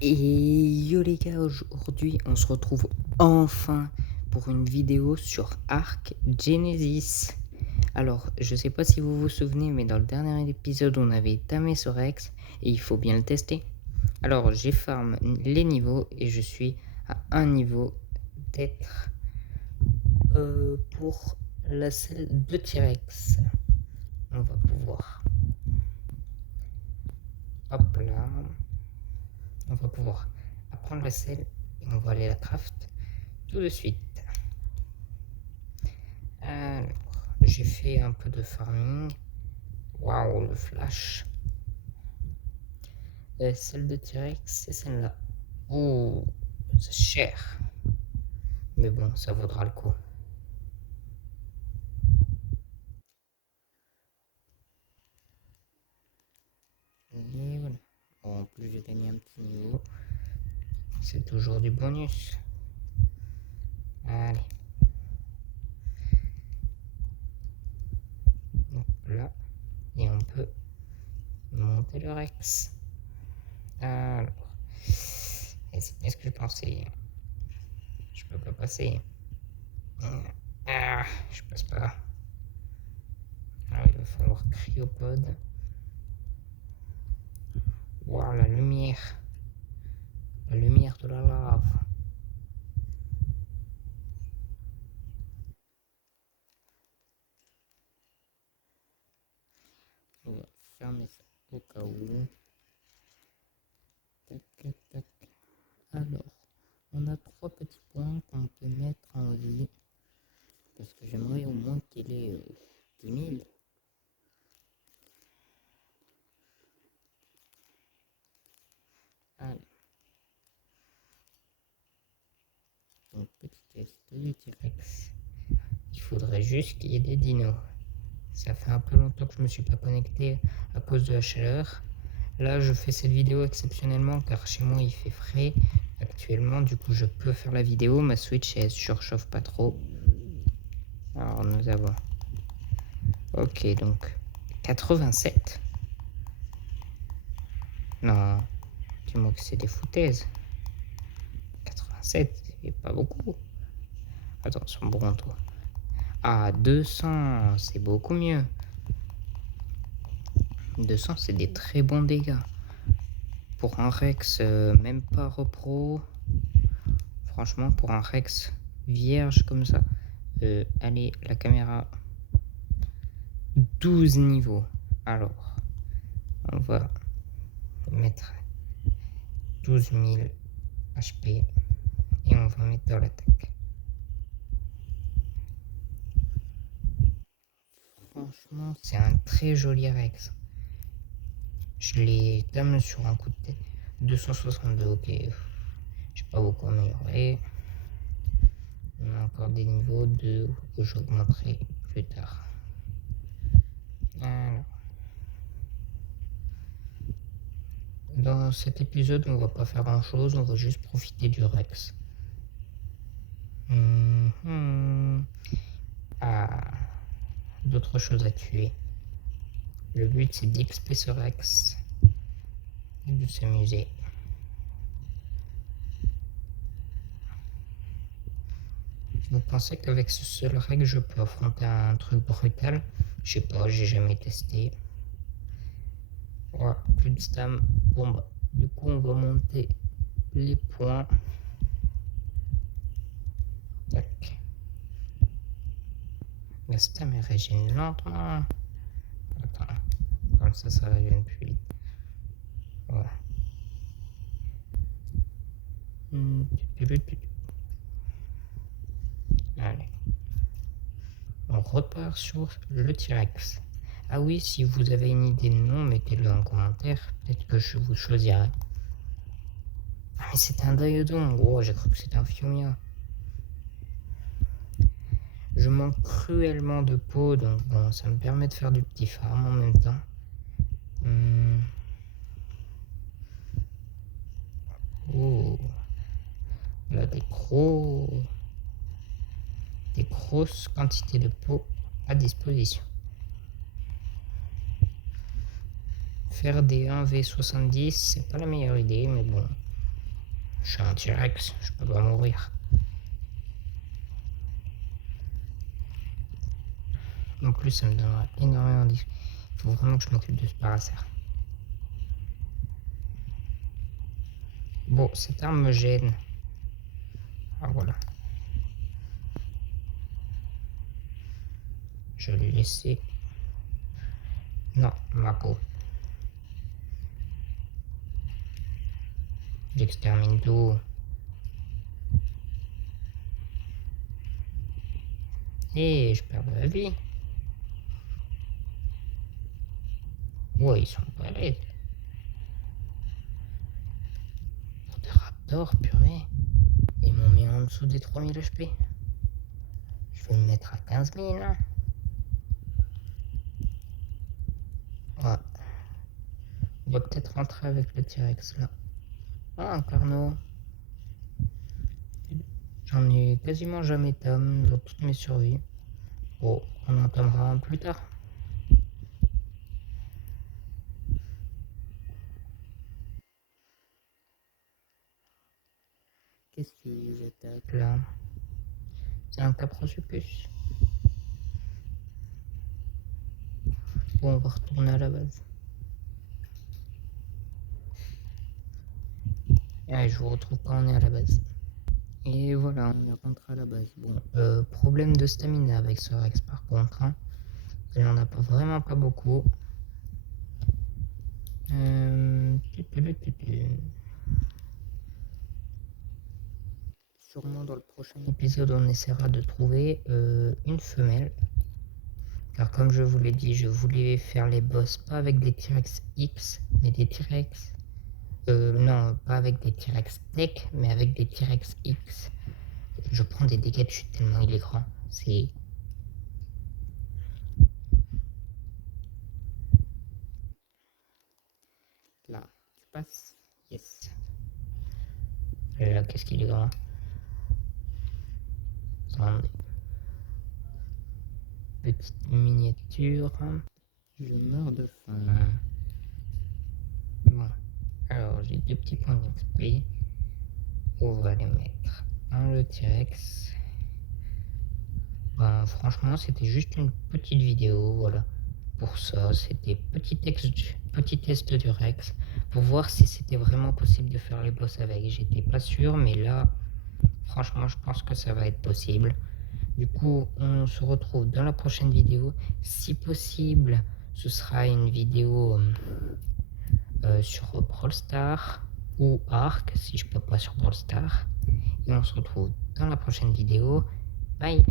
Et yo les gars, aujourd'hui on se retrouve enfin pour une vidéo sur Arc Genesis. Alors, je sais pas si vous vous souvenez, mais dans le dernier épisode on avait tamé ce Rex et il faut bien le tester. Alors, j'ai farm les niveaux et je suis à un niveau d'être pour la selle de T-Rex. On va pouvoir, hop là, on va pouvoir apprendre la selle et on va aller la craft tout de suite. Alors, j'ai fait un peu de farming. Waouh, le flash. Celle de T-Rex, c'est celle-là. Oh, c'est cher. Mais bon, ça vaudra le coup. Et voilà. Bon, en plus, j'ai gagné un petit niveau. C'est toujours du bonus. Allez. Hop là. Et on peut monter le Rex. Alors. Et c'est bien ce que je pensais. Je peux pas passer. Ah, je passe pas. Alors, il va falloir cryopode. Waouh, la lumière. La lumière de la lave. On va fermer ça au cas où. Tac, tac. Alors, on a 3 petits points qu'on peut mettre en vie. Parce que j'aimerais au moins qu'il ait 10 000. Allez. Donc, petit test du T-Rex. Il faudrait juste qu'il y ait des dinos. Ça fait un peu longtemps que je me suis pas connecté à cause de la chaleur. Là, je fais cette vidéo exceptionnellement car chez moi il fait frais actuellement. Du coup, je peux faire la vidéo. Ma Switch elle surchauffe pas trop. Alors, nous avons. Ok, donc 87. Non, dis-moi que c'est des foutaises. 87, c'est pas beaucoup. Attention, bon toi. Ah, 200, c'est beaucoup mieux. 200, c'est des très bons dégâts. Pour un Rex, même pas repro. Franchement, pour un Rex vierge comme ça. Allez, la caméra. 12 niveaux. Alors, on va mettre 12 000 HP et on va mettre dans l'attaque. Franchement, c'est un très joli Rex. Je l'ai dame sur un coup de tête. 262, ok. J'ai pas beaucoup amélioré. On a encore des niveaux que j'augmenterai plus tard. Alors. Dans cet épisode, on va pas faire grand chose, on va juste profiter du Rex. Ah, d'autres choses à tuer. Le but c'est d'XP ce Rex et de s'amuser. Vous pensez qu'avec ce seul Rex je peux affronter un truc brutal? Je sais pas, j'ai jamais testé. Voilà, plus de stam. Bon bah, du coup on va monter les points. Tac. La stam elle régène lentement. Attends, comme ça régène plus vite. Voilà. Allez. On repart sur le T-Rex. Ah oui, si vous avez une idée de nom, mettez-le en commentaire. Peut-être que je vous choisirai. Ah mais c'est un Diodon. Oh, j'ai cru que c'était un Fiumia. Je manque cruellement de peau, donc bon, ça me permet de faire du petit farm en même temps. Oh, là des grosses quantités de peau à disposition. Faire des 1v70, c'est pas la meilleure idée, mais bon, Je suis un T-Rex, je dois mourir. En plus, ça me donnera énormément de... Il faut vraiment que je m'occupe de ce Paracer. Bon, cette arme me gêne. Ah voilà. Je l'ai laissé. Non, ma peau. J'extermine tout. Et je perds de la vie. Ouais, ils sont balèzes. Pour des raptors, purée. Ils m'ont mis en dessous des 3000 HP. Je vais me mettre à 15 000. Hein. Ouais. On va peut-être rentrer avec le T-Rex là. Ah, un Carno. J'en ai quasiment jamais tam dans toutes mes survies. Bon, on en tamera un plus tard. Qu'est-ce qui nous attaque là? C'est un Caprosuchus. Bon, on va retourner à la base. Allez, je vous retrouve quand on est à la base. Et voilà, on est rentré à la base. Bon, problème de stamina avec ce Rex par contre. Hein. Il en a pas vraiment pas beaucoup. Sûrement dans le prochain épisode, on essaiera de trouver une femelle. Car comme je vous l'ai dit, je voulais faire les boss pas avec des T-Rex X, mais des T-Rex... non, pas avec des T-Rex Tech, mais avec des T-Rex X. Je prends des dégâts de chute tellement il est grand. C'est... Là, tu passes. Yes. Là, qu'est-ce qu'il est grand. Attendez. Petite miniature. Je meurs de faim. Bon. Alors, j'ai 2 petits points d'XP. On va les mettre dans le T-Rex. Ben, franchement, c'était juste une petite vidéo, voilà. Pour ça, c'était petit test du Rex pour voir si c'était vraiment possible de faire les boss avec. J'étais pas sûr, mais là, franchement, je pense que ça va être possible. Du coup, on se retrouve dans la prochaine vidéo. Si possible, ce sera une vidéo sur Brawl Stars ou Ark, si je peux pas sur Brawl Stars. Et on se retrouve dans la prochaine vidéo. Bye!